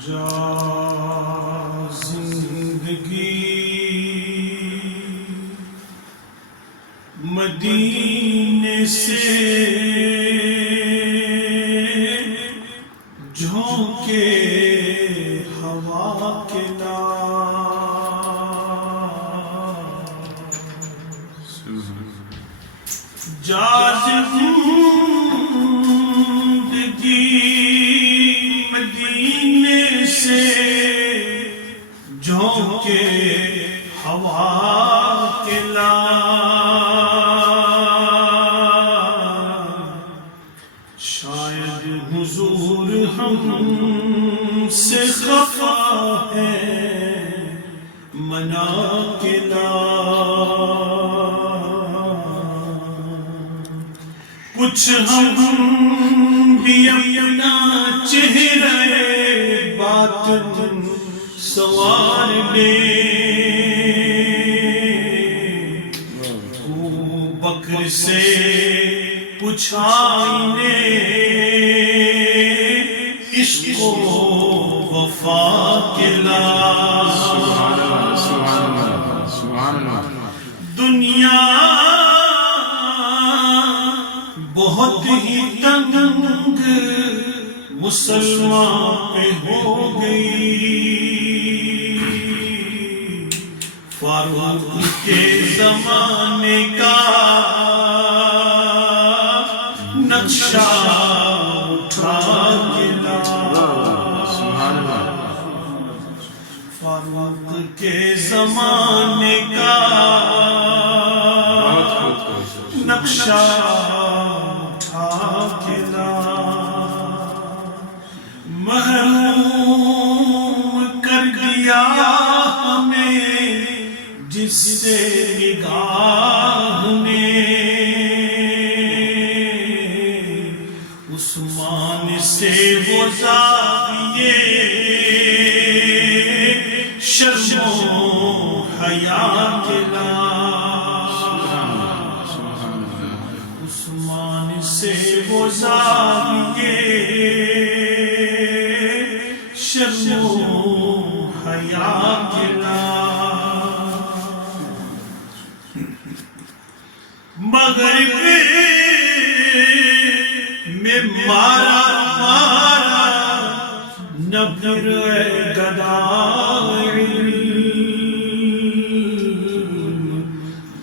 جا زندگی مدینے سے جھونکے ہوا کے ناز جا زندگی مدینے سے جھونکے ہوا کے ناز شاید حضور ہم سے خفا ہے منا کے کچھ ہم بھی اپنا چہرے باطن سوار لیں ابو بکر سے پوچھائیں عشق و وفا کے لاز دنیا بہت ہی تنگ مسلمان پہ ہو گئی فاروق کے زمانے کا نقشہ اٹھا کے فاروق کے زمانے کا نقشہ محروم کر دیا ہمیں جس سے نگاہ نے عثمان سے وہ زاویے شرم و حیا کے عثمان سے وہ زاویے شرم و حیا کے مغرب میں مارا نہ پھر گدائی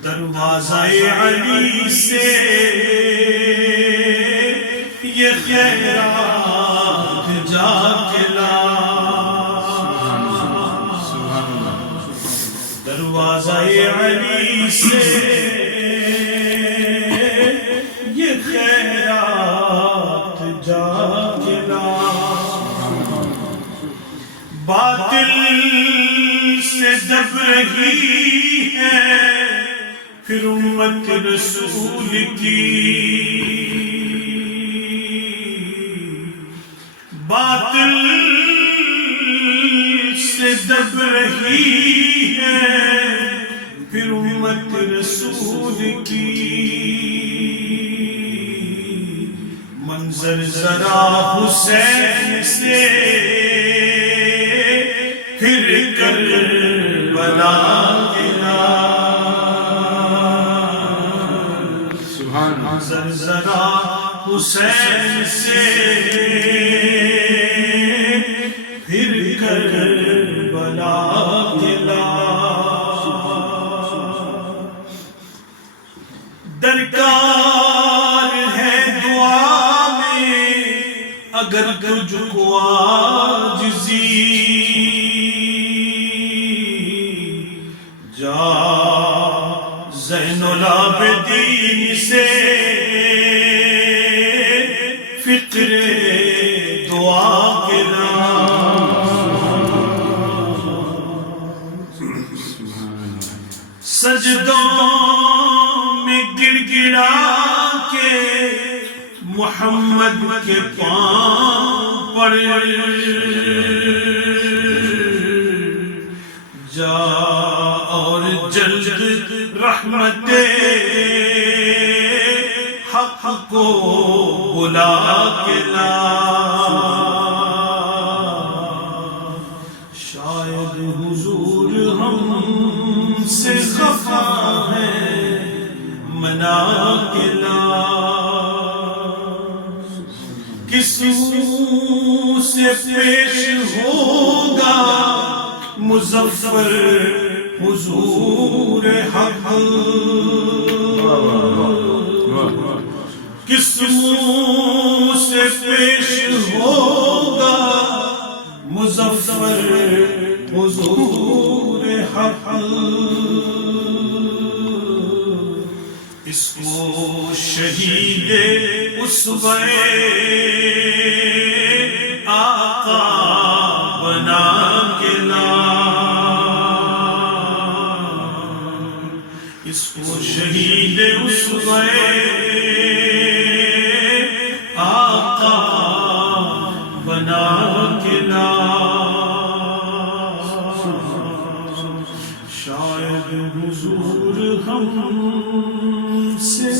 دروازہ علی سے یہ خیرات جا کے دروازہ علی سے یہ خیرات جا کے باطل سے دب رہی ہے پھر امت رسول کی باطل سے دب رہی ہے پھر امت رسول کی منظر ذرا حسین سے پھر کربلا کے منظر ذرا حسین سے پھر کربلا کے درکار ہے دعا میں اگر تجھ کو عاجزی جا زین العابدین سے فکر دعا کے سجدوں میں گڑ گڑا کے محمد کے پاؤں پر جا اور جلد رحمت حق کو بلا کے لا سے پیش ہوگا مظفر حضور حق کس منہ سے پیش ہوگا مظفر حضور حق اس کو شہید اسوہ آقا بنا کے لا اس کو شہید اسوہ آقا بنا کے لا شاید حضور ہم سے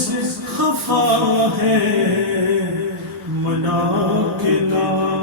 خفا ہے منا کے لا